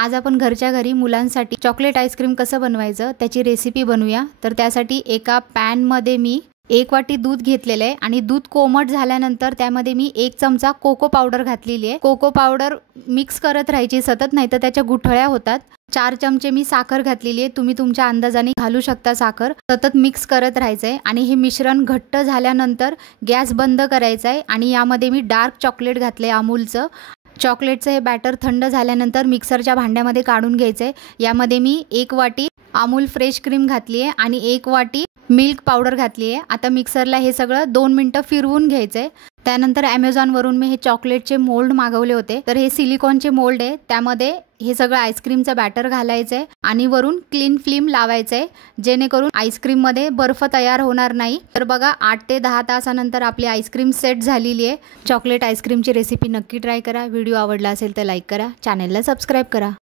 आज आपण घरच्या घरी मुलांसाठी चॉकलेट आईस्क्रीम कसं बनवायचं त्याची रेसिपी बनवूया। तर त्यासाठी एका पॅन मध्ये मी 1 वाटी दूध घेतलेले आहे आणि दूध कोमट झाल्यानंतर त्यामध्ये मी 1 चमचा कोको पावडर घातलेली आहे। कोको पावडर मिक्स करत राहायची सतत, नाही तर त्याच्या गुठळ्या होतात। 4 चमचे मी साखर घातलेली आहे, तुम्ही तुमच्या अंदाजाने घालू शकता साखर। सतत मिक्स करत राहायचंय आणि हे मिश्रण घट्ट झाल्यानंतर गॅस बंद करायचा आहे आणि यामध्ये मी डार्क चॉकलेट घातले अमूलचं। चॉकलेटचं हे बॅटर थंड झाल्यानंतर मिक्सरच्या भांड्यामध्ये काढून घ्यायचे। यामध्ये मी 1 वाटी अमूल फ्रेश क्रीम घातली आहे आणि 1 वाटी मिल्क पावडर घातली आहे। आता मिक्सरला हे सगळं 2 मिनिटं फिरवून घ्यायचंय। त्यानंतर Amazon वरून मी हे चॉकलेटचे मोल्ड मागवले होते, तर हे सिलिकॉनचे मोल्ड आहे। त्यामध्ये हे सगळं आईस्क्रीमचं बॅटर घालायचंय आणि वरून क्लीन फ्लेम लावायचंय, जेणेकरून आईस्क्रीम मध्ये बर्फ तयार होणार नाही। तर बघा 8 ते 10 तासानंतर आपली आईस्क्रीम सेट झालेली आहे। चॉकलेट आईस्क्रीमची रेसिपी नक्की ट्राय करा। व्हिडिओ आवडला असेल तर लाईक करा, चॅनलला सबस्क्राइब करा।